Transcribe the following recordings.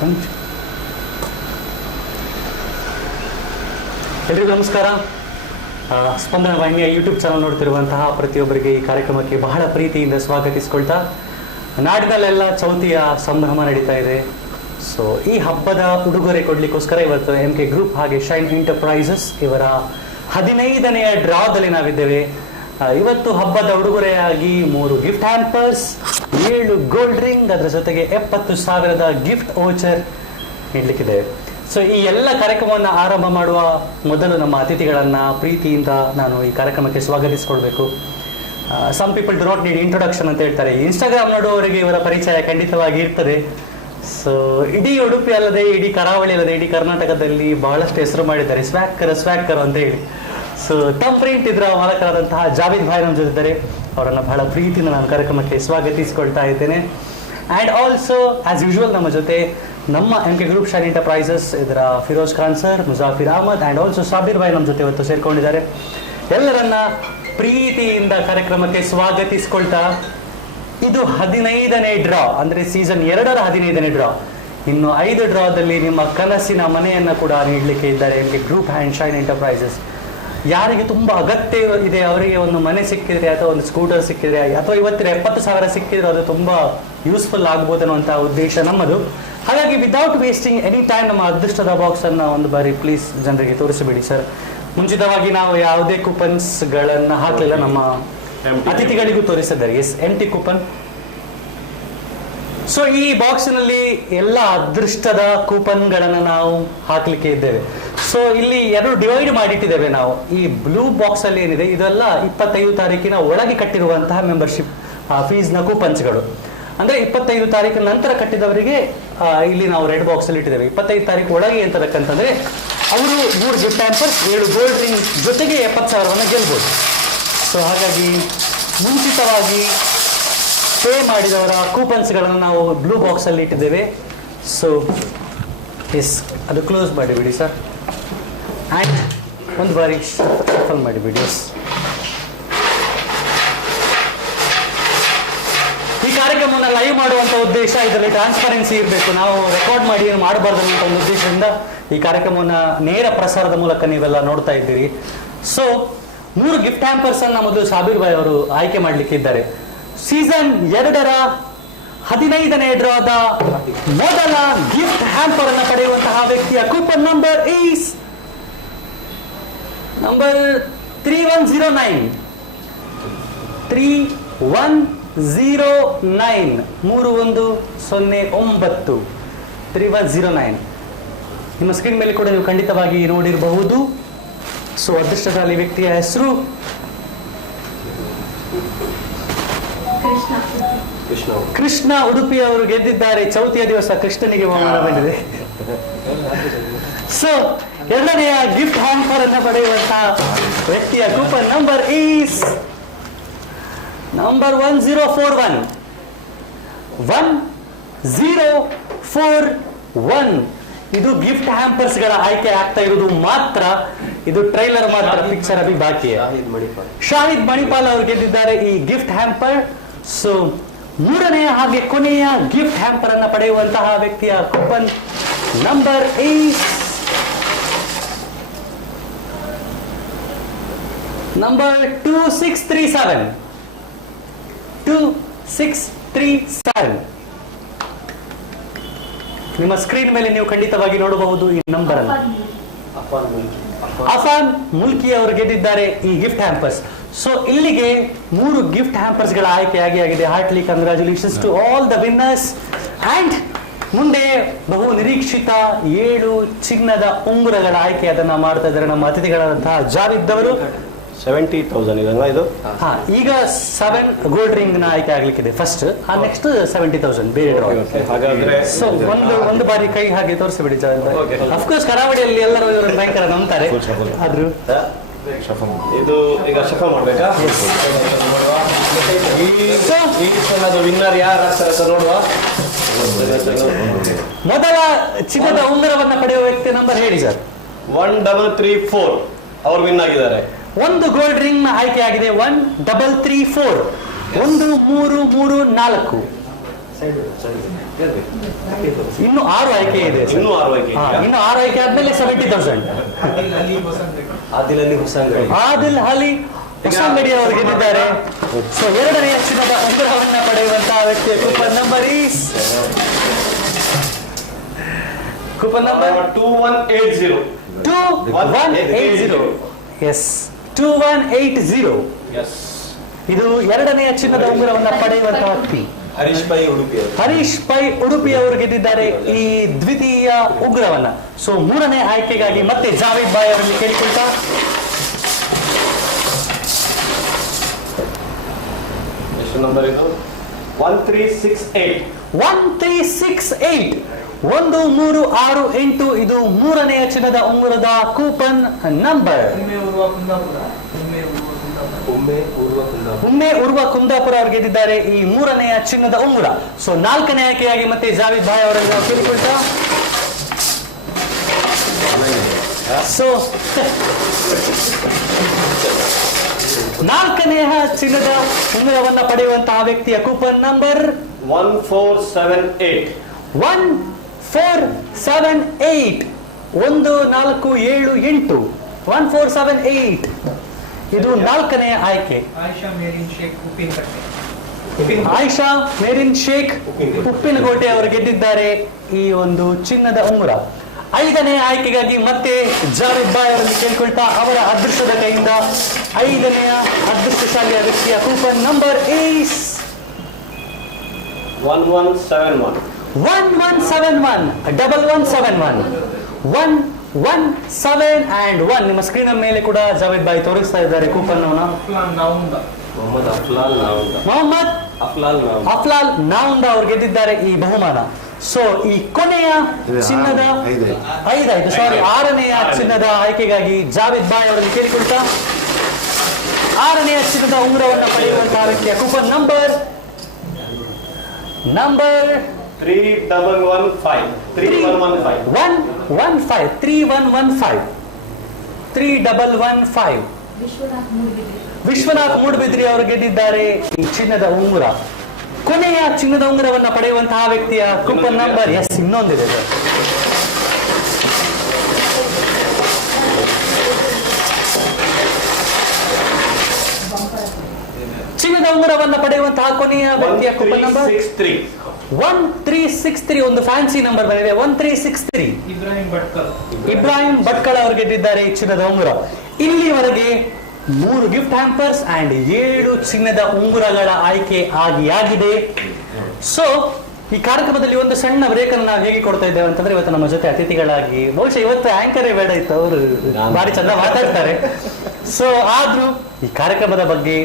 Second. ಎಲ್ರಿಗೂ ನಮಸ್ಕಾರ. ಸ್ಪಂದನ ವಾಹಿನಿಯ ಯೂಟ್ಯೂಬ್ ಚಾನಲ್ ನೋಡ್ತಿರುವಂತಹ ಪ್ರತಿಯೊಬ್ಬರಿಗೆ ಈ ಕಾರ್ಯಕ್ರಮಕ್ಕೆ ಬಹಳ ಪ್ರೀತಿಯಿಂದ ಸ್ವಾಗತಿಸ್ಕೊಳ್ತಾ, ನಾಡಿನಲ್ಲೆಲ್ಲ ಚೌತಿಯ ಸಂಭ್ರಮ ನಡೀತಾ ಇದೆ. ಸೊ ಈ ಹಬ್ಬದ ಉಡುಗೊರೆ ಕೊಡಲಿಕ್ಕೋಸ್ಕರ ಇವತ್ತು MK ಗ್ರೂಪ್ ಹಾಗೆ ಶೈನ್ ಎಂಟರ್ಪ್ರೈಸಸ್ ಇವರ 15ನೇ ಡ್ರಾದಲ್ಲಿ ನಾವಿದ್ದೇವೆ. ಇವತ್ತು ಹಬ್ಬದ ಉಡುಗೊರೆಯಾಗಿ 3 ಗಿಫ್ಟ್ ಹ್ಯಾಂಪರ್ಸ್, 7 ಗೋಲ್ಡ್ ರಿಂಗ್, ಅದರ ಜೊತೆಗೆ 70,000 ಗಿಫ್ಟ್ ವೋಚರ್ ನೀಡಲಿಕ್ಕಿದೆ. ಸೊ ಈ ಎಲ್ಲ ಕಾರ್ಯಕ್ರಮವನ್ನು ಆರಂಭ ಮಾಡುವ ಮೊದಲು ನಮ್ಮ ಅತಿಥಿಗಳನ್ನು ಪ್ರೀತಿಯಿಂದ ನಾನು ಈ ಕಾರ್ಯಕ್ರಮಕ್ಕೆ ಸ್ವಾಗತಿಸಿಕೊಳ್ಬೇಕು. Some people do not need introduction ಅಂತ ಹೇಳ್ತಾರೆ. ಇನ್ಸ್ಟಾಗ್ರಾಮ್ ನೋಡುವವರಿಗೆ ಇವರ ಪರಿಚಯ ಖಂಡಿತವಾಗಿ ಇರ್ತದೆ. ಸೊ ಇಡೀ ಉಡುಪಿ ಅಲ್ಲದೆ, ಇಡೀ ಕರಾವಳಿ ಅಲ್ಲದೆ, ಇಡೀ ಕರ್ನಾಟಕದಲ್ಲಿ ಬಹಳಷ್ಟು ಹೆಸರು ಮಾಡಿದ್ದಾರೆ ಸ್ವ್ಯಾಕರ್ ಅಂತ ಹೇಳಿ. ಸೊ ತಮ್ಮ ಪ್ರಿಂಟ್ ಇದರ ಮಾಲಕರಾದಂತಹ ಜಾವೇದ್ ಭಾಯ್ ನಮ್ಮ ಜೊತೆ ಇದ್ದಾರೆ. ಅವರನ್ನು ಬಹಳ ಪ್ರೀತಿಯಿಂದ ನಾನು ಕಾರ್ಯಕ್ರಮಕ್ಕೆ ಸ್ವಾಗತಿಸಿಕೊಳ್ತಾ ಇದ್ದೇನೆ. ಆ್ಯಂಡ್ ಆಲ್ಸೋ ಆಸ್ ಯೂಶುವಲ್ ನಮ್ಮ ಜೊತೆ ನಮ್ಮ MK ಗ್ರೂಪ್ ಶೈನ್ ಎಂಟರ್ಪ್ರೈಸಸ್ ಇದರ Firoz Khan sir, Muzafir Ahmad and also Sabir Bhai ನಮ್ಮ ಜೊತೆ ಇವತ್ತು ಸೇರ್ಕೊಂಡಿದ್ದಾರೆ. ಎಲ್ಲರನ್ನ ಪ್ರೀತಿಯಿಂದ ಕಾರ್ಯಕ್ರಮಕ್ಕೆ ಸ್ವಾಗತಿಸಿಕೊಳ್ತಾ, ಇದು 15ನೇ ಡ್ರಾ, ಅಂದರೆ ಸೀಸನ್ 2ರ 15ನೇ ಡ್ರಾ. ಇನ್ನು 5 ಡ್ರಾದಲ್ಲಿ ನಿಮ್ಮ ಕನಸಿನ ಮನೆಯನ್ನು ಕೂಡ ನೀಡಲಿಕ್ಕೆ ಇದ್ದಾರೆ MK group and shine enterprises. ಯಾರಿಗೆ ತುಂಬ ಅಗತ್ಯ ಇದೆ ಅವರಿಗೆ ಒಂದು ಮನೆ ಸಿಕ್ಕಿದ್ರೆ ಅಥವಾ ಒಂದು ಸ್ಕೂಟರ್ ಸಿಕ್ಕಿದ್ರೆ ಅಥವಾ ಇವತ್ತಿನ 70,000 ಸಿಕ್ಕಿದ್ರೆ ಅದು ತುಂಬ ಯೂಸ್ಫುಲ್ ಆಗ್ಬೋದು ಅನ್ನುವಂಥ ಉದ್ದೇಶ ನಮ್ಮದು. ಹಾಗಾಗಿ ವಿದೌಟ್ ವೇಸ್ಟಿಂಗ್ ಎನಿ ಟೈಮ್ ನಮ್ಮ ಅದೃಷ್ಟದ ಬಾಕ್ಸನ್ನು ಒಂದು ಬಾರಿ ಪ್ಲೀಸ್ ಜನರಿಗೆ ತೋರಿಸಿಬಿಡಿ ಸರ್. ಮುಂಚಿತವಾಗಿ ನಾವು ಯಾವುದೇ ಕೂಪನ್ಸ್ಗಳನ್ನು ಹಾಕಲಿಲ್ಲ, ನಮ್ಮ ಅತಿಥಿಗಳಿಗೂ ತೋರಿಸಿದ್ದಾರೆ. ಎಸ್, ಎಂಟಿ ಕೂಪನ್. ಸೊ ಈ ಬಾಕ್ಸಿನಲ್ಲಿ ಎಲ್ಲ ಅದೃಷ್ಟದ ಕೂಪನ್ಗಳನ್ನು ನಾವು ಹಾಕಲಿಕ್ಕೆ ಇದ್ದೇವೆ. ಸೊ ಇಲ್ಲಿ 2 ಡಿವೈಡ್ ಮಾಡಿಟ್ಟಿದ್ದೇವೆ ನಾವು. ಈ ಬ್ಲೂ ಬಾಕ್ಸ್ ಅಲ್ಲಿ ಏನಿದೆ ಇದೆಲ್ಲ 25 ತಾರೀಕಿನ ಒಳಗೆ ಕಟ್ಟಿರುವಂತಹ ಮೆಂಬರ್ಶಿಪ್ ಫೀಸ್ನ ಕೂಪನ್ಸ್ಗಳು. ಅಂದ್ರೆ 25 ತಾರೀಕಿನ ನಂತರ ಕಟ್ಟಿದವರಿಗೆ ಇಲ್ಲಿ ನಾವು ರೆಡ್ ಬಾಕ್ಸ್ ಅಲ್ಲಿ ಇಟ್ಟಿದ್ದೇವೆ. 25 ತಾರೀಕು ಒಳಗೆ ಎಂತಬೇಕಂತಂದ್ರೆ ಅವರು 3 ಗಿಫ್ಟ್ ಹ್ಯಾಂಪರ್ಸ್, 7 ಗೋಲ್ಡ್ ರಿಂಗ್ ಜೊತೆಗೆ 70,000 ಗೆಲ್ಬೋದು. ಸೊ ಹಾಗಾಗಿ ಮುಂಚಿತವಾಗಿ ಪೇ ಮಾಡಿದವರ ಕೂಪನ್ಸ್ಗಳನ್ನು ನಾವು ಬ್ಲೂ ಬಾಕ್ಸ್ ಅಲ್ಲಿ ಇಟ್ಟಿದ್ದೇವೆ. ಸೊ ಎಸ್, ಅದು ಕ್ಲೋಸ್ ಮಾಡಿಬಿಡಿ ಸರ್. ಆ್ಯಂಡ್ ಒಂದು ಬಾರಿ ಶಫಲ್ ಮಾಡಿಬಿಡಿ. ಎಸ್, ಈ ಕಾರ್ಯಕ್ರಮವನ್ನು ಲೈವ್ ಮಾಡುವಂಥ ಉದ್ದೇಶ, ಇದರಲ್ಲಿ ಟ್ರಾನ್ಸ್ಪರೆನ್ಸಿ ಇರಬೇಕು, ನಾವು ರೆಕಾರ್ಡ್ ಮಾಡಿ ಏನು ಮಾಡಬಾರ್ದು ಅನ್ನುವಂಥ ಒಂದು ಉದ್ದೇಶದಿಂದ ಈ ಕಾರ್ಯಕ್ರಮವನ್ನು ನೇರ ಪ್ರಸಾರದ ಮೂಲಕ ನೀವೆಲ್ಲ ನೋಡ್ತಾ ಇದ್ದೀರಿ. ಸೊ 3 ಗಿಫ್ಟ್ ಹ್ಯಾಂಪರ್ಸ್ ಅನ್ನು ಮೊದಲು ಸಾಬೀರ್ ಭಾಯ್ ಅವರು ಆಯ್ಕೆ ಮಾಡಲಿಕ್ಕೆ ಇದ್ದಾರೆ. ಸೀಸನ್ 2ರ 15ನೇ ಡ್ರಾದ ಮೊದಲ ಗಿಫ್ಟ್ ಹ್ಯಾಂಪರ್ ಅನ್ನು ಪಡೆಯುವಂತಹ ವ್ಯಕ್ತಿಯ ಕೂಪನ್ ನಂಬರ್ ಈಸ್ ನಂಬರ್ 3109 3109. ನಿಮ್ಮ ಸ್ಕ್ರೀನ್ ಮೇಲೆ ಕೂಡ ನೀವು ಖಂಡಿತವಾಗಿ ನೋಡಿರಬಹುದು. ಸೊ ಅದೃಷ್ಟಶಾಲಿ ವ್ಯಕ್ತಿಯ ಹೆಸರು ಕೃಷ್ಣ ಉಡುಪಿ ಅವರು ಗೆದ್ದಿದ್ದಾರೆ. ಚೌತಿಯ ದಿವಸ ಕೃಷ್ಣನಿಗೆ ಬಹುಮಾನ ಬಂದಿದೆ. ಸೊ 2ನೆಯ ಗಿಫ್ಟ್ ಹ್ಯಾಂಪರ್ ಅನ್ನು ಪಡೆಯುವಂತಹ ವ್ಯಕ್ತಿಯ ಕೂಪನ್ ನಂಬರ್ ಈಸ್ ನಂಬರ್ 1041. ಇದು ಗಿಫ್ಟ್ ಹ್ಯಾಂಪರ್ಸ್ ಗಳ ಆಯ್ಕೆ ಆಗ್ತಾ ಇರುವುದು ಮಾತ್ರ, ಇದು ಟ್ರೈಲರ್ ಮಾತ್ರ, ಪಿಕ್ಚರ್ ಅಭಿ ಬಾಕಿ. ಶಾಹಿದ್ ಮಣಿಪಾಲ್ ಅವರು ಗೆದ್ದಿದ್ದಾರೆ ಈ ಗಿಫ್ಟ್ ಹ್ಯಾಂಪರ್. ಸೊ 3ನೇ ಹಾಗೆ ಕೊನೆಯ ಗಿಫ್ಟ್ ಹ್ಯಾಂಪರ್ ಅನ್ನು ಪಡೆಯುವಂತಹ ವ್ಯಕ್ತಿಯ ಕೂಪನ್ ನಂಬರ್ ಈಸ್ ನಂಬರ್ 2637. ನಿಮ್ಮ ಸ್ಕ್ರೀನ್ ಮೇಲೆ ನೀವು ಖಂಡಿತವಾಗಿ ನೋಡಬಹುದು ಈ ನಂಬರ್ ಅನ್ನು. ಅಫಾನ್ ಮುಲ್ಕಿ ಅವರು ಗೆದ್ದಿದ್ದಾರೆ ಈ ಗಿಫ್ಟ್ ಹ್ಯಾಂಪರ್ಸ್. ಸೊ ಇಲ್ಲಿಗೆ 3 ಗಿಫ್ಟ್ ಹ್ಯಾಂಪರ್ಸ್ ಗಳ ಆಗಿದೆ. Heartly congratulations to all the winners. And ಮುಂದೆ ಬಹು ನಿರೀಕ್ಷಿತ 7 ಚಿನ್ನದ ಉಂಗುರಗಳ ಆಯ್ಕೆ ಅದನ್ನ ಮಾಡ್ತಾ ಇದ್ದಾರೆ ನಮ್ಮ ಅತಿಥಿಗಳಾದಂತಹ ಜಾವಿದ್ ಅವರು. 70,000 ಇದಲ್ಲ ಇದು. ಈಗ 7 ಗೋಲ್ಡ್ ರಿಂಗ್ ನ ಆಯ್ಕೆ ಆಗ್ಲಿಕ್ಕಿದೆ ಫಸ್ಟ್, ನೆಕ್ಸ್ಟ್ 70,000 ಬೇರೆ ಡ್ರಾ. ಹಾಗಾದ್ರೆ ಸೊ ಒಂದು ಬಾರಿ ಕೈ ಹಾಗೆ ತೋರಿಸಿಬಿಡಿ ಜಾವೇದ್ ಭಾಯ್. ಅಫ್ಕೋರ್ಸ್ ಕರಾವಳಿಯಲ್ಲಿ ಎಲ್ಲರೂ ಇವರನ್ನು ಭಯಂಕರ ನಂಬ್ತಾರೆ. ಆದ್ರೂ ಇದು ಈಗ ಶಫಲ್ ಮಾಡ್ಬೇಕಾ? ಈ ಸಲದ ವಿನ್ನರ್ ಯಾರು ಆಗ್ತಾರೆ ನೋಡುವ. ಮೊದಲ ಚಿನ್ನದ ಉಂಗುರವನ್ನು ಪಡೆಯುವ ವ್ಯಕ್ತಿ ನಂಬರ್ ಹೇಳಿ ಸರ್. 1334 ಅವರು ವಿನ್ ಆಗಿದ್ದಾರೆ. 1 ಗೋಲ್ಡ್ ರಿಂಗ್ ನ ಆಯ್ಕೆ ಆಗಿದೆ. 1334. 1334. ಇನ್ನು 6 ಆಯ್ಕೆ ಇದೆ sir. ಇನ್ನೂ 6 ಆಯ್ಕೆ ಹಾ, ಇದೆಯಾ? ಇನ್ನು 6 ಆಯ್ಕೆ ಆದ್ಮೇಲೆ 70,000. ಆದಿಲ್ ಅಲಿ ಹೊಸಂಗಡಿ. ಆದಿಲ್ ಅಲಿ ಹೊಸಂಗಡಿ ಅವರು ಗೆದ್ದಿದ್ದಾರೆ. ಸೊ 2ನೇ ಚಿನ್ನದ ಉಂಗುರವನ್ನ ಪಡೆಯುವಂತಹ ವ್ಯಕ್ತಿಯ coupon number is coupon number 2180. 2180. Yes 2180. Yes. ಇದು 2ನೇ ಚಿನ್ನದ ಉಂಗುರವನ್ನ ಪಡೆಯುವಂತಹ ವ್ಯಕ್ತಿ ಹರೀಶ್ ಪೈ ಉಡುಪಿ ಅವರು. ಹರೀಶ್ ಪೈ ಉಡುಪಿ ಅವರು ಗೆದ್ದಿದ್ದಾರೆ ಈ ದ್ವಿತೀಯ ಉಂಗುರವನ್ನ. ಸೊ 3ನೇ ಆಯ್ಕೆಗಾಗಿ ಮತ್ತೆ ಜಾವೇದ್ ಬಾಯ್ ಅವರಲ್ಲಿ ಕೇಳಿಕೊಳ್ತಾ ಎಷ್ಟು ನಂಬರ್ ಇದು? 1368. 1368 1368. ಇದು 3ನೇ ಚಿನ್ನದ ಉಂಗುರದ ಕೂಪನ್ ನಂಬರ್. ಉಮ್ಮೆ ಉರ್ವ ಕುಂದಾಪುರ ಅವರು ಗೆದ್ದಿದ್ದಾರೆ ಈ 3ನೇ ಚಿನ್ನದ ಉಂಗುರ. ಸೊ 4ನೇ ಆಯ್ಕೆಯಾಗಿ ಮತ್ತೆ ಜಾವೇದ್ ಭಾಯ್ ಅವರಲ್ಲಿ ನಾವು ಕೇಳಿಕೊಳ್ತಾ ಸೊ 4ನೇ ಚಿನ್ನದ ಉಂಗುರವನ್ನ ಪಡೆಯುವಂತಹ ವ್ಯಕ್ತಿಯ ಕೂಪನ್ ನಂಬರ್ 1478. 1478. 1478. 1478. ಇದು 4ನೇ ಆಯ್ಕೆ. ಆಯಿಷಾ ಮೇರಿನ್ ಶೇಖ್ ಉಪ್ಪಿನಕೋಟೆ ಅವರು ಗೆದ್ದಿದ್ದಾರೆ ಈ ಒಂದು ಚಿನ್ನದ ಉಂಗುರ. 5ನೇ ಆಯ್ಕೆಗಾಗಿ ಮತ್ತೆ ಜಾವೇದ್ ಬಾಯ್ ಅವರಲ್ಲಿ ಕೇಳ್ಕೊಳ್ತಾ ಅವರ ಅದೃಷ್ಟದ ಕೈಯಿಂದ 5ನೇ ಅದೃಷ್ಟಶಾಲಿಯ ವ್ಯಕ್ತಿಯ ಕೂಪನ್ ನಂಬರ್ ಈಸ್ 1171. 1171. 1171 and 1. ನಿಮ್ಮ ಸ್ಕ್ರೀನ್ ಮೇಲೆ ಕೂಡ ಜಾವೇದ್ ಬಾಯ್ ತೋರಿಸ್ತಾ ಇದ್ದಾರೆ ಕೂಪನ್ ಮೊಹಮ್ಮದ್ ಅಫ್ಲಾಲ್ ನಾವುಂದ ಅವರು ಗೆದ್ದಿದ್ದಾರೆ ಈ ಬಹುಮಾನ. ಸೊ ಈ ಕೊನೆಯ ಚಿನ್ನದ 6ನೇ ಚಿನ್ನದ ಆಯ್ಕೆಗಾಗಿ ಜಾವೇದ್ ಬಾಯ್ ಅವರಲ್ಲಿ ಕೇಳಿಕೊಳ್ತಾ 6ನೇ ಚಿನ್ನದ ಉಂಗುರವನ್ನು ಪಡೆಯುವಂತಹ ವ್ಯಕ್ತಿಯ ಕೂಪನ್ ನಂಬರ್ 3115. ವಿಶ್ವನಾಥ್ ಮೂಡಬಿದ್ರಿ ಅವರು ಗೆದ್ದಿದ್ದಾರೆ ಈ ಚಿನ್ನದ ಉಂಗುರ. ಕೊನೆಯ ಚಿನ್ನದ ಉಂಗುರವನ್ನ ಪಡೆಯುವಂತಹ ವ್ಯಕ್ತಿಯ ಕೂಪನ್ ನಂಬರ್ ಎಸ್ ಇನ್ನೊಂದಿದೆ ಸರ್. ಚಿನ್ನದ ಉಂಗುರವನ್ನ ಪಡೆಯುವಂತಹ ಕೊನೆಯ ವ್ಯಕ್ತಿಯ ಕೂಪನ್ ನಂಬರ್ 1363. ಒಂದು ಫ್ಯಾನ್ಸಿ ನಂಬರ್ ಬಂದಿದೆ 1363. ಇಬ್ರಾಹಿಂ ಭಟ್ಕಳ ಅವರು ಗೆದ್ದಿದ್ದಾರೆ ಈ ಚಿನ್ನದ ಉಂಗುರ. ಇಲ್ಲಿವರೆಗೆ 3 ಗಿಫ್ಟ್ ಹ್ಯಾಂಪರ್ಸ್ ಅಂಡ್ 7 ಚಿನ್ನದ ಉಂಗುರಗಳ ಆಯ್ಕೆ ಆಗಿದೆ. ಸೊ ಈ ಕಾರ್ಯಕ್ರಮದಲ್ಲಿ ಒಂದು ಸಣ್ಣ ಬ್ರೇಕ್ ಅನ್ನು ನಾವು ಹೇಗೆ ಕೊಡ್ತಾ ಇದ್ದೇವೆ ಅಂತಂದ್ರೆ, ಇವತ್ತು ನಮ್ಮ ಜೊತೆ ಅತಿಥಿಗಳಾಗಿ ಬಹುಶಃ ಇವತ್ತು ಆಂಕರೇ ಬೇಡ ಇತ್ತು, ಅವರು ಬಾರಿ ಚಂದ ಮಾತಾಡ್ತಾರೆ. ಸೊ ಆದ್ರೂ ಈ ಕಾರ್ಯಕ್ರಮದ ಬಗ್ಗೆ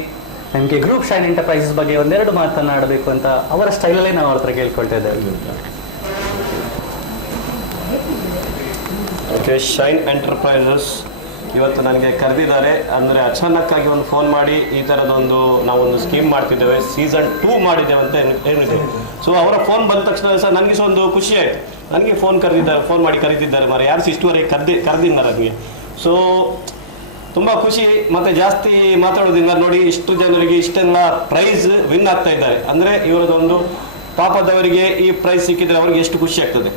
ನಮಗೆ ಗ್ರೂಪ್ ಶೈನ್ ಎಂಟರ್ಪ್ರೈಸಸ್ ಬಗ್ಗೆ ಒಂದೆರಡು ಮಾತನಾಡಬೇಕು ಅಂತ ಅವರ ಸ್ಟೈಲಲ್ಲೇ ನಾವು ಅವ್ರ ಹತ್ರ ಕೇಳ್ಕೊಳ್ತಾ ಇದ್ದೇವೆ. ಓಕೆ, ಶೈನ್ ಎಂಟರ್ಪ್ರೈಸಸ್ ಇವತ್ತು ನನಗೆ ಕರೆದಿದ್ದಾರೆ. ಅಂದರೆ ಅಚಾನಕ್ಕಾಗಿ ಒಂದು ಫೋನ್ ಮಾಡಿ ಈ ಥರದೊಂದು ನಾವೊಂದು ಸ್ಕೀಮ್ ಮಾಡ್ತಿದ್ದೇವೆ, ಸೀಸನ್ 2 ಮಾಡಿದ್ದೇವೆ ಅಂತ ಹೇಳಿದೆ. ಸೊ ಅವರ ಫೋನ್ ಬಂದ ತಕ್ಷಣ ಸಹ ನನಗೆ ಸಹ ಒಂದು ಖುಷಿ ಆಯಿತು. ನನಗೆ ಫೋನ್ ಮಾಡಿ ಕರೀತಿದ್ದಾರೆ, ಮಾರೆ ಯಾರು ಇಷ್ಟುವರೆಗೆ ಕರೆದಿಲ್ಲ ನನಗೆ. ಸೊ ತುಂಬ ಖುಷಿ. ಮತ್ತು ಜಾಸ್ತಿ ಮಾತಾಡೋದಿಲ್ಲ, ನೋಡಿ ಇಷ್ಟು ಜನರಿಗೆ ಇಷ್ಟೆಲ್ಲ ಪ್ರೈಸ್ ವಿನ್ ಆಗ್ತಾ ಇದ್ದಾರೆ. ಅಂದರೆ ಇವರದೊಂದು ಪಾಪದವರಿಗೆ ಈ ಪ್ರೈಸ್ ಸಿಕ್ಕಿದ್ರೆ ಅವರಿಗೆ ಎಷ್ಟು ಖುಷಿ ಆಗ್ತದೆ.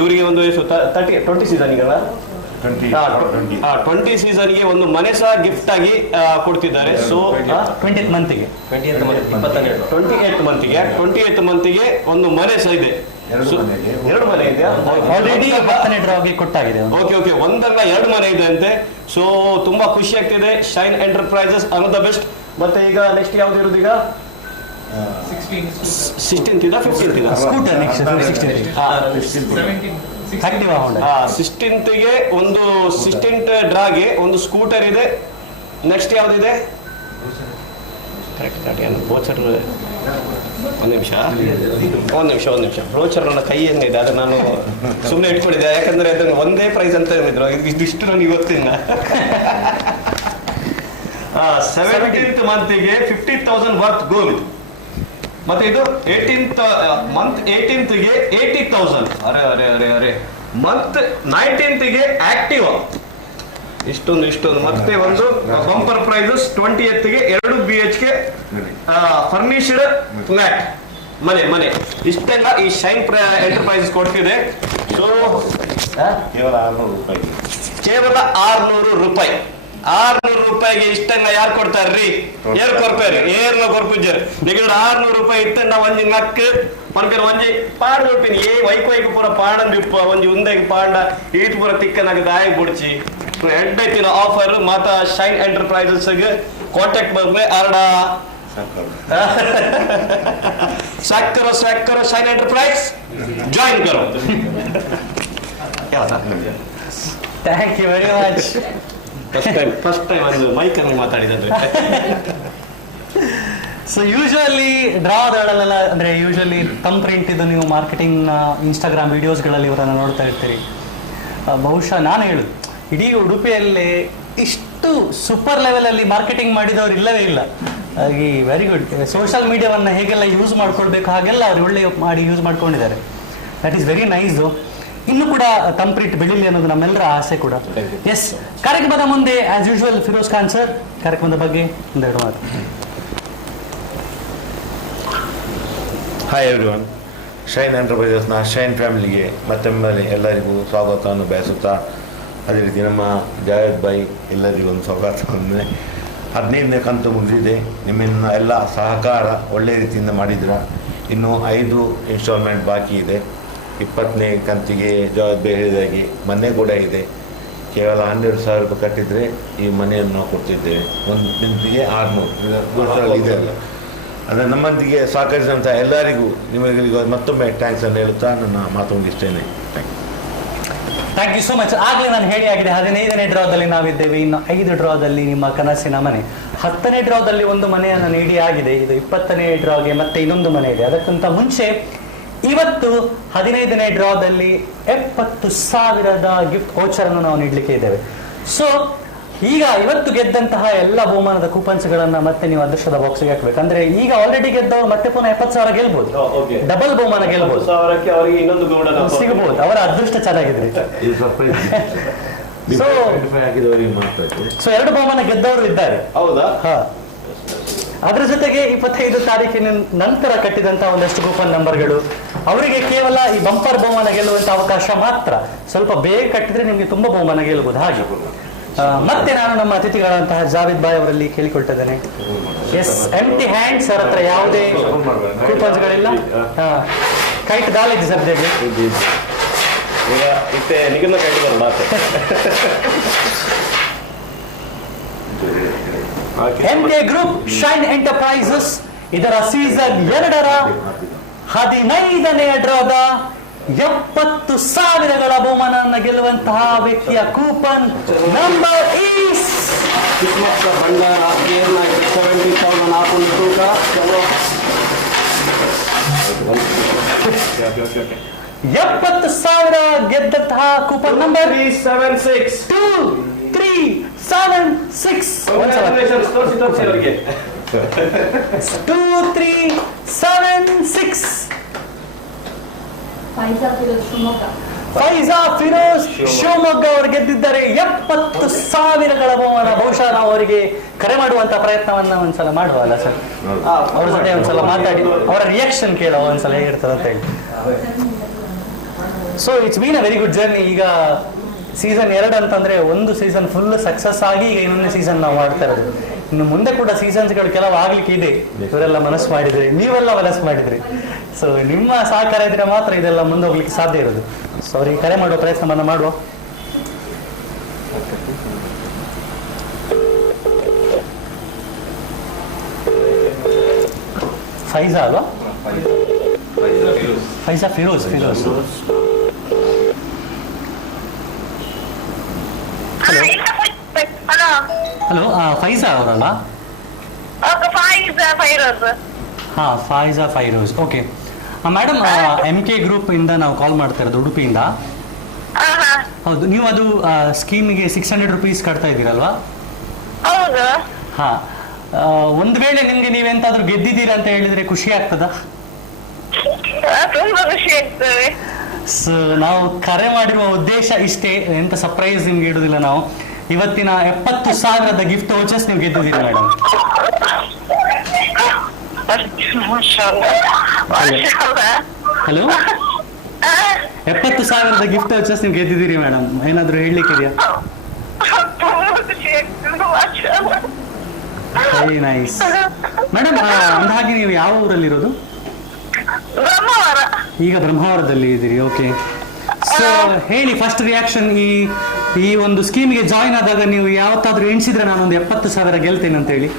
ಇವರಿಗೆ ಒಂದು 20 ಸೀಸನ್ಗೆಲ್ಲ 20 ಸೀಸನ್ಗೆ ಒಂದು ಮನೆ ಸಹ ಗಿಫ್ಟ್ ಆಗಿ ಕೊಡ್ತಿದ್ದಾರೆ. ಸೊ 28th ಮಂತ್ಗೆ 28th ಮಂತ್ಗೆ ಒಂದು ಮನೆ ಸಹ ಇದೆ. 2 ಮನೆ ಇದೆಯಾ? ಆಲ್ರೆಡಿ 10ನೇ ಡ್ರಾಗೆ ಕೊಟ್ಟಾಗಿದೆ. ಓಕೆ, ಒಂದಲ್ಲ 2 ಮನೆ ಇದೆ ಅಂತೆ. ಸೊ ತುಂಬಾ ಖುಷಿ ಆಗ್ತಿದೆ. Shine enterprises all the best. ಮತ್ತೆ ಈಗ ನೆಕ್ಸ್ಟ್ ಯಾವ್ದು ಇರೋದು? ಈಗ 16th ಇಂದ 15th ಇಂದ ಸ್ಕೂಟರ್ ನೆಕ್ಸ್ಟ್ 16th ಗೆ ಒಂದು 16th ಡ್ರಾಗೆ ಒಂದು ಸ್ಕೂಟರ್ ಇದೆ. ನೆಕ್ಸ್ಟ್ ಯಾವ್ದಿದೆ? ಬ್ರೋಚರ್. ಒಂದು ನಿಮಿಷ ಬ್ರೋಚರ್ ನನ್ನ ಕೈಯಲ್ಲಿದೆ, ಅದು ನಾನು ಸುಮ್ಮನೆ ಇಟ್ಕೊಂಡಿದ್ದೆ. ಯಾಕಂದ್ರೆ ಅದನ್ನು ಒಂದೇ ಪ್ರೈಸ್ ಅಂತ ಹೇಳಿದ್ರು, ಇದಿಷ್ಟು ನನಗೆ ಗೊತ್ತಿಲ್ಲ. 17th ಮಂತ್ಗೆ 50,000 worth gold. ಮತ್ತೆ ಇದು 18th ಮಂತ್ 18th-ಗೆ 80,000. ಅರೆ ಮಂತ್ 19th ಗೆ ಆಕ್ಟಿವಾ. ಇಷ್ಟೊಂದು ಮತ್ತೆ ಒಂದು ಬಂಪರ್ ಪ್ರೈಸಸ್ 20th ಗೆ 2 BHK ಫರ್ನಿಶ್ಡ್ ಫ್ಲಾಟ್. ಮನೆ ಇಷ್ಟೆಲ್ಲ ಈ ಶೈನ್ ಎಂಟರ್ಪ್ರೈಸಸ್ ಕೊಡ್ತಿದೆ. ಸೊ ಕೇವಲ 600 ರೂಪಾಯಿ. ಕೇವಲ 600 ರೂಪಾಯಿ. 600 ರೂಪಾಯಿಗೆ ಇಷ್ಟೆಲ್ಲ ಯಾರು ಕೊಡ್ತಾರ್ರಿ? ಏರ್ ಕೊರ್ಪೇರಿ ಏರ್ನ ಕೊರ್ಪುಜ್ಜರ್ ನಿಗಡ 600 ರೂಪಾಯಿ ಇತ್ತಂಡ ಒಂಜಿ ನಕ್ ಮನ್ಪೇರು ಒಂಜಿ ಪಾಡ್ ಕೊಡ್ತೀನಿ ಏ ವೈಕ್ ಪೂರ ಪಾಡನ್ ಬಿಪ್ಪ ಒಂಜಿ ಉಂದೆಗೆ ಪಾಂಡ ಈಟ್ ಪೂರ ತಿಕ್ಕನಾಗ ದಾಯ ಬುಡ್ಚಿ ಎಡ್ಡೈತಿನ ಆಫರ್ ಮಾತ ಶೈನ್ ಎಂಟರ್ಪ್ರೈಸಸ್ ಕಾಂಟ್ಯಾಕ್ಟ್ ಬಂದ್ರೆ ಅರ್ಡ ಸ್ವಾಕ್ ಕರೋ ಶೈನ್ ಎಂಟರ್ಪ್ರೈಸ್ ಜಾಯಿನ್ ಕರೋ. Thank you very much. First time ಒಂದು ಮೈಕನ್ನು ಮಾತಾಡಿದ್ರೆ. ಸೊ ಯೂಶುವಲಿ ಡ್ರಾದಲ್ಲೆಲ್ಲ ಅಂದರೆ ಯೂಶುವಲಿ ತಮ್ ಪ್ರಿಂಟ್ ಇದು ನೀವು ಮಾರ್ಕೆಟಿಂಗ್ ಇನ್ಸ್ಟಾಗ್ರಾಮ್ ವಿಡಿಯೋಸ್ಗಳಲ್ಲಿ ಇವರನ್ನು ನೋಡ್ತಾ ಇರ್ತೀರಿ. ಬಹುಶಃ ನಾನು ಹೇಳುದು ಇಡೀ ಉಡುಪಿಯಲ್ಲಿ ಇಷ್ಟು ಸೂಪರ್ ಲೆವೆಲಲ್ಲಿ ಮಾರ್ಕೆಟಿಂಗ್ ಮಾಡಿದವರು ಇಲ್ಲವೇ ಇಲ್ಲ. ಹಾಗೆ ವೆರಿ ಗುಡ್. ಸೋಷಿಯಲ್ ಮೀಡಿಯಾವನ್ನು ಹೇಗೆಲ್ಲ ಯೂಸ್ ಮಾಡ್ಕೊಳ್ಬೇಕು ಹಾಗೆಲ್ಲ ಅವರು ಒಳ್ಳೆ ಮಾಡಿ ಯೂಸ್ ಮಾಡ್ಕೊಂಡಿದ್ದಾರೆ. That is very nice. ಇನ್ನು ಕೂಡ ತಮ್ ಪ್ರಿಂಟ್ ಬೆಳೀಲಿ ಅನ್ನೋದು ನಮ್ಮೆಲ್ಲರ ಆಸೆ ಕೂಡ. ಎಸ್, ಕಾರ್ಯಕ್ರಮದ ಮುಂದೆ as usual Firoz Khan sir ಕಾರ್ಯಕ್ರಮದ ಬಗ್ಗೆ ಒಂದೆರಡು ಮಾತು. Hi everyone. ಶೈನ್ ಎಂಟರ್ಪ್ರೈಸಸ್ನ ಶೈನ್ ಫ್ಯಾಮಿಲಿಗೆ ಮತ್ತೊಮ್ಮೆ ಎಲ್ಲರಿಗೂ ಸ್ವಾಗತವನ್ನು ಬಯಸುತ್ತಾ, ಅದೇ ರೀತಿ ನಮ್ಮ ಜಾವೇದ್ ಭಾಯ್ ಎಲ್ಲರಿಗೂ ಒಂದು ಸ್ವಾಗತವನ್ನು. 15ನೇ ಕಂತು ಮುಗಿದಿದೆ. ನಿಮ್ಮನ್ನು ಎಲ್ಲ ಸಹಕಾರ ಒಳ್ಳೆಯ ರೀತಿಯಿಂದ ಮಾಡಿದ್ರ. ಇನ್ನೂ 5 ಇನ್ಸ್ಟಾಲ್ಮೆಂಟ್ ಬಾಕಿ ಇದೆ. 20ನೇ ಕಂತಿಗೆ ಜಾವೇದ್ ಭಾಯ್ ಹೇಳಿದಾಗೆ ಮನೆ ಕೂಡ ಇದೆ. ಕೇವಲ 12,000 ರೂಪಾಯಿ ಕಟ್ಟಿದರೆ ಈ ಮನೆಯನ್ನು ನಾವು ಕೊಡ್ತಿದ್ದೇವೆ. ಒಂದು ಕಂತಿಗೆ 600 ಇದೆ ಅಲ್ಲ. ಅಂದರೆ ನಮ್ಮೊಂದಿಗೆ ಸಹಕರಿಸಿದಂಥ ಎಲ್ಲರಿಗೂ ನಿಮಗೂ ಮತ್ತೊಮ್ಮೆ ಥ್ಯಾಂಕ್ಸನ್ನು ಹೇಳುತ್ತಾ ನನ್ನ ಮಾತು ಮುಗಿಸ್ತೇನೆ. Thank you so much. ಆಗಲೇ ನಾನು ಹೇಳಿ ಆಗಿದೆ 15ನೇ ಡ್ರಾದಲ್ಲಿ ನಾವಿದ್ದೇವೆ. ಇನ್ನು 5 ಡ್ರಾದಲ್ಲಿ ನಿಮ್ಮ ಕನಸಿನ ಮನೆ. 10ನೇ ಡ್ರಾದಲ್ಲಿ ಒಂದು ಮನೆಯನ್ನು ನೀಡಿ ಆಗಿದೆ. ಇದು 20ನೇ ಡ್ರಾಗೆ ಮತ್ತೆ ಇನ್ನೊಂದು ಮನೆ ಇದೆ. ಅದಕ್ಕಿಂತ ಮುಂಚೆ ಇವತ್ತು 15ನೇ ಡ್ರಾದಲ್ಲಿ 70,000 ಗಿಫ್ಟ್ ವೌಚರ್ ಅನ್ನು ನಾವು ನೀಡಲಿಕ್ಕೆ ಇದ್ದೇವೆ. ಸೊ ಈಗ ಇವತ್ತು ಗೆದ್ದಂತಹ ಎಲ್ಲ ಬಹುಮಾನದ ಕೂಪನ್ಸ್ಗಳನ್ನ ಮತ್ತೆ ನೀವು ಅದೃಷ್ಟದ ಬಾಕ್ಸ್ಗೆ ಹಾಕ್ಬೇಕು. ಅಂದ್ರೆ ಈಗ ಆಲ್ರೆಡಿ ಗೆದ್ದವರು ಮತ್ತೆ ಪುನಃ 70,000 ಗೆಲ್ಬಹುದು. ಡಬಲ್ ಬಹುಮಾನ ಗೆಲ್ಬಹುದು, ಅವರಿಗೆ ಇನ್ನೊಂದು ಗೌಡ ಸಿಗಬಹುದು. ಅವರ ಅದೃಷ್ಟ ಚೆನ್ನಾಗಿದ್ರಿ. ಸೊ 2 ಬಹುಮಾನ ಗೆದ್ದವರು ಇದ್ದಾರೆ. ಹೌದಾ? ಅದ್ರ ಜೊತೆಗೆ 25 ತಾರೀಕಿನ ನಂತರ ಕಟ್ಟಿದಂತಹ ಒಂದಷ್ಟು ಕೂಪನ್ ನಂಬರ್ಗಳು ಅವರಿಗೆ ಕೇವಲ ಈ ಬಂಪರ್ ಬಹುಮಾನ ಗೆಲ್ಲುವಂತ ಅವಕಾಶ ಮಾತ್ರ. ಸ್ವಲ್ಪ ಬೇಗ ಕಟ್ಟಿದ್ರೆ ನಿಮ್ಗೆ ತುಂಬಾ ಬಹುಮಾನ ಗೆಲ್ಲಬಹುದು. ಹಾಗೆ ಮತ್ತೆ ನಾನು ನಮ್ಮ ಅತಿಥಿಗಳಂತಹ ಜಾವೇದ್ ಭಾಯ್ ಅವರಲ್ಲಿ ಕೇಳಿಕೊಳ್ತಿದ್ದೇನೆ. ಎಸ್, ಎಂಟಿ ಹ್ಯಾಂಡ್ ಸರ್ ಹತ್ರ ಯಾವುದೇ ಕೂಪನ್ಸ್ಗಳಿಲ್ಲ. ಕೈಟ್ ದಾಲೇಜ್ ಸದ್ಯಕ್ಕೆ ಈಗ ಇತ್ತೆ ನಿಗಮ Kite MK Group Shine enterprises ಇದರ ಸೀಸನ್ 2ರ 15ನೇ ಡ್ರಾದ 70,000 ಬಹುಮಾನವನ್ನು ಗೆಲ್ಲುವಂತಹ ವ್ಯಕ್ತಿಯ ಕೂಪನ್ ನಂಬರ್ ಈಸ್ ಭಂಡಾರ 70,000 ಹಾಕೊಂಡು ತೂಕ 70,000 ಗೆದ್ದಂತಹ ಕೂಪನ್ ನಂಬರ್ 376 2376. 2376. ಫೈಜಾ ಫಿರೋಜ್ ಶಿವಮೊಗ್ಗ ಅವರು ಗೆದ್ದಿದ್ದಾರೆ 70,000 ಬಹುಮಾನ. ಬಹುಶಃ ನಾವು ಅವರಿಗೆ ಕರೆ ಮಾಡುವಂತ ಪ್ರಯತ್ನವನ್ನ ಒಂದ್ಸಲ ಮಾಡುವ ಅಲ್ಲ ಸರ್? ಅವ್ರ ಜೊತೆ ಒಂದ್ಸಲ ಮಾತಾಡಿ ಅವರ ರಿಯಾಕ್ಷನ್ ಕೇಳುವ ಒಂದ್ಸಲ ಹೇಗಿರ್ತದೆ ಅಂತ ಹೇಳಿ. So it's been a very good journey. ಈಗ ಸೀಸನ್ 2 ಅಂತಂದ್ರೆ ಒಂದು ಸೀಸನ್ ಫುಲ್ ಸಕ್ಸಸ್ ಆಗಿ ಈಗ ಇನ್ನೊಂದು ಸೀಸನ್ ನಾವು ಮಾಡ್ತಾ ಇರೋದು. ಇನ್ನು ಮುಂದೆ ಕೂಡ ಸೀಸನ್ಸ್ಗಳು ಕೆಲವು ಆಗ್ಲಿಕ್ಕೆ ಇದೆ. ಇವರೆಲ್ಲ ಮನಸ್ಸು ಮಾಡಿದ್ರಿ, ನೀವೆಲ್ಲ ಮನಸ್ಸು ಮಾಡಿದ್ರಿ. ಸೊ ನಿಮ್ಮ ಸಹಕಾರ ಇದ್ರೆ ಮಾತ್ರ ಇದೆಲ್ಲ ಮುಂದೆ ಹೋಗ್ಲಿಕ್ಕೆ ಸಾಧ್ಯ ಇರೋದು. ಸೊ ಅವ್ರಿಗೆ ಕರೆ ಮಾಡುವ ಪ್ರಯತ್ನವನ್ನ ಮಾಡುವ. ಫೈಜಾ ಅಲ್ವಾ? ಫೈಜಾ ಫಿರೋಜ್. ಹಲೋ, ಫೈಜಾ ಅವರಲ್ಲ? ಹಾ, Faiza Firoz. Okay madam, MK Group ಇಂದ ನಾವು ಕಾಲ್ ಮಾಡ್ತಾ ಇರೋದು, ಉಡುಪಿಯಿಂದ. ಹೌದು, ನೀವು ಅದು ಸ್ಕೀಮಿಗೆ 600 ರುಪೀಸ್ ಕಟ್ತಾ ಇದ್ದೀರಲ್ವಾ? ಹಾ, ಒಂದ್ ವೇಳೆ ನಿಮ್ಗೆ ನೀವೆಂತಾದ್ರೂ ಗೆದ್ದಿದ್ದೀರಾ ಅಂತ ಹೇಳಿದ್ರೆ ಖುಷಿ ಆಗ್ತದಾ? ಸೊ ನಾವು ಕರೆ ಮಾಡಿರುವ ಉದ್ದೇಶ ಇಷ್ಟೇ. ಎಂತ ಸರ್ಪ್ರೈಸ್ ನಿಮ್ಗೆ ಇಡುದಿಲ್ಲ ನಾವು. ಇವತ್ತಿನ 70,000 ಗಿಫ್ಟ್ ವೌಚರ್ಸ್ ನೀವು ಗೆದ್ದಿದ್ದೀರಿ ಮೇಡಮ್. ಹಲೋ, 70,000 ಗಿಫ್ಟ್ ವಚಸ್ ನೀವು ಗೆದ್ದಿದ್ದೀರಿ ಮೇಡಮ್. ಏನಾದರೂ ಹೇಳಲಿಕ್ಕಿದೆಯಾ? Very nice madam. ಅಂದಹಾಗೆ ನೀವು ಯಾವ ಊರಲ್ಲಿರೋದು? ಈಗ ಬ್ರಹ್ಮಾವರದಲ್ಲಿ ಇದ್ದೀರಿ. ಓಕೆ, ಸೊ ಹೇಳಿ ಫಸ್ಟ್ ರಿಯಾಕ್ಷನ್. ಈ ಒಂದು ಸ್ಕೀಮ್ಗೆ ಜಾಯಿನ್ ಆದಾಗ ನೀವು ಯಾವತ್ತಾದ್ರೂ ಎಣಿಸಿದ್ರೆ ನಾನೊಂದು 70,000 ಗೆಲ್ತೇನೆ ಅಂತ ಹೇಳಿ?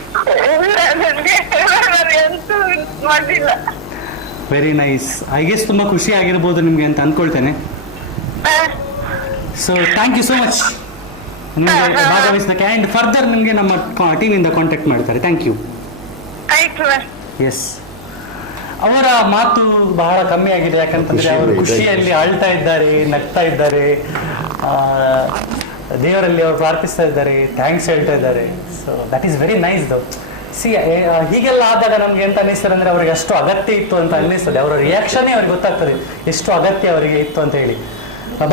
Very nice. ಐ ಗೆಸ್ ತುಂಬಾ ಖುಷಿ ಆಗಿರ್ಬೋದು ನಿಮ್ಗೆ ಅಂತ ಅನ್ಕೊಳ್ತೇನೆ. So thank you so much ನಿಮಗೆ ಭಾಗವಹಿಸಿದಕ್ಕೆ. ಆ್ಯಂಡ್ ಫರ್ದರ್ ನಿಮಗೆ ನಮ್ಮ ಟೀಮಿಂದ ಕಾಂಟ್ಯಾಕ್ಟ್ ಮಾಡ್ತಾರೆ. Thank you. ಎಸ್, ಅವರ ಮಾತು ಬಹಳ ಕಮ್ಮಿ ಆಗಿದೆ, ಯಾಕಂತಂದ್ರೆ ಅವರು ಖುಷಿಯಲ್ಲಿ ಅಳ್ತಾ ಇದ್ದಾರೆ, ನಗ್ತಾ ಇದ್ದಾರೆ, ದೇವರಲ್ಲಿ ಅವರು ಪ್ರಾರ್ಥಿಸ್ತಾ ಇದ್ದಾರೆ, ಥ್ಯಾಂಕ್ಸ್ ಹೇಳ್ತಾ ಇದ್ದಾರೆ. So that is very nice ದೋ. ಸಿ, ಹೀಗೆಲ್ಲ ಆದಾಗ ನಮ್ಗೆ ಎಂತ ಅನ್ನಿಸ್ತದೆ ಅಂದ್ರೆ ಅವ್ರಿಗೆ ಅಷ್ಟು ಅಗತ್ಯ ಇತ್ತು ಅಂತ ಅನ್ನಿಸ್ತದೆ. ಅವರ ರಿಯಾಕ್ಷನ್ನೇ ಅವ್ರಿಗೆ ಗೊತ್ತಾಗ್ತದೆ ಎಷ್ಟು ಅಗತ್ಯ ಅವರಿಗೆ ಇತ್ತು ಅಂತ ಹೇಳಿ.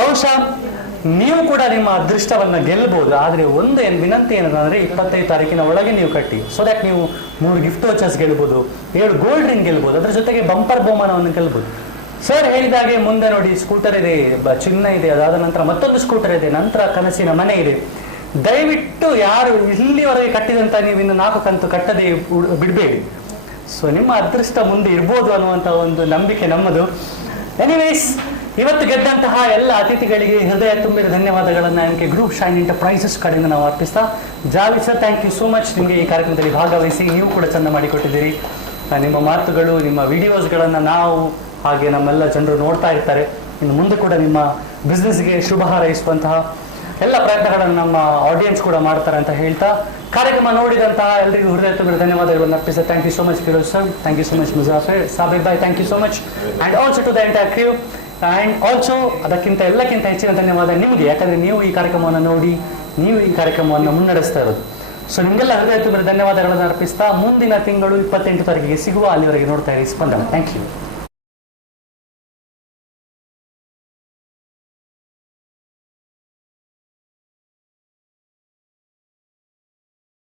ಬಹುಶಃ ನೀವು ಕೂಡ ನಿಮ್ಮ ಅದೃಷ್ಟವನ್ನ ಗೆಲ್ಬಹುದು. ಆದ್ರೆ ಒಂದು ವಿನಂತಿ ಏನಂದ್ರೆ 25 ತಾರೀಕಿನ ಒಳಗೆ ನೀವು ಕಟ್ಟಿ. ಸೊ ದಟ್ ನೀವು 3 ಗಿಫ್ಟ್ ವಚರ್ಸ್ ಗೆಲ್ಬಹುದು, 7 ಗೋಲ್ಡ್ ರಿಂಗ್ ಗೆಲ್ಬಹುದು, ಅದ್ರ ಜೊತೆಗೆ ಬಂಪರ್ ಬಹುಮಾನವನ್ನು ಗೆಲ್ಬಹುದು. ಸರ್ ಹೇಳಿದಾಗೆ ಮುಂದೆ ನೋಡಿ ಸ್ಕೂಟರ್ ಇದೆ, ಚಿನ್ನ ಇದೆ, ಅದಾದ ನಂತರ ಮತ್ತೊಂದು ಸ್ಕೂಟರ್ ಇದೆ, ನಂತರ ಕನಸಿನ ಮನೆ ಇದೆ. ದಯವಿಟ್ಟು ಯಾರು ಇಲ್ಲಿವರೆಗೆ ಕಟ್ಟಿದಂತ ನೀವು ಇನ್ನು 4 ಕಂತು ಕಟ್ಟದೆ ಬಿಡಬೇಡಿ. ಸೊ ನಿಮ್ಮ ಅದೃಷ್ಟ ಮುಂದೆ ಇರ್ಬೋದು ಅನ್ನುವಂಥ ಒಂದು ನಂಬಿಕೆ ನಮ್ಮದು. ಎನಿವೇಸ್, ಇವತ್ತು ಗೆದ್ದಂತಹ ಎಲ್ಲ ಅತಿಥಿಗಳಿಗೆ ಹೃದಯ ತುಂಬಿದ ಧನ್ಯವಾದಗಳನ್ನು ಎಮ್ಕೆ ಗ್ರೂಪ್ ಶೈನ್ ಎಂಟರ್ಪ್ರೈಸಸ್ ಕಡೆಯಿಂದ ನಾವು ಅರ್ಪಿಸ್ತಾ, Javed sir thank you so much. ನಿಮಗೆ ಈ ಕಾರ್ಯಕ್ರಮದಲ್ಲಿ ಭಾಗವಹಿಸಿ ನೀವು ಕೂಡ ಚಂದ ಮಾಡಿಕೊಟ್ಟಿದ್ದೀರಿ. ನಿಮ್ಮ ಮಾತುಗಳು, ನಿಮ್ಮ ವಿಡಿಯೋಸ್ಗಳನ್ನು ನಾವು ಹಾಗೆ ನಮ್ಮೆಲ್ಲ ಜನರು ನೋಡ್ತಾ ಇರ್ತಾರೆ. ಇನ್ನು ಮುಂದೆ ಕೂಡ ನಿಮ್ಮ ಬಿಸ್ನೆಸ್ಗೆ ಶುಭ ಹಾರೈಸುವಂತಹ ಎಲ್ಲ ಪ್ರಯತ್ನಗಳನ್ನು ನಮ್ಮ ಆಡಿಯನ್ಸ್ ಕೂಡ ಮಾಡ್ತಾರೆ ಅಂತ ಹೇಳ್ತಾ, ಕಾರ್ಯಕ್ರಮ ನೋಡಿದಂತಹ ಎಲ್ಲರಿಗೂ ಹೃದಯ ತುಂಬಿದ ಧನ್ಯವಾದಗಳನ್ನು ಅರ್ಪಿಸ್ತಾ, thank you so much Firoz sir, thank you so much Muzaffar, Sabir Bhai, thank you so much, and also to the entire crew. And also ಎಲ್ಲಕ್ಕಿಂತ ಹೆಚ್ಚಿನ ಧನ್ಯವಾದ ನಿಮಗೆ, ಯಾಕಂದರೆ ನೀವು ಈ ಕಾರ್ಯಕ್ರಮವನ್ನು ನೋಡಿ ನೀವು ಈ ಕಾರ್ಯಕ್ರಮವನ್ನು ಮುನ್ನಡೆಸ್ತಾ ಇರೋದು. ಸೊ ನಿಮಗೆಲ್ಲ ಹೃದಯ ತುಂಬಿದ ಧನ್ಯವಾದಗಳನ್ನು ಅರ್ಪಿಸ್ತಾ, ಮುಂದಿನ ತಿಂಗಳು 28 ತಾರೀಕಿಗೆ ಸಿಗುವ. ಅಲ್ಲಿವರೆಗೆ ನೋಡ್ತಾ ಇರಿ ಸ್ಪಂದನ. Thank you.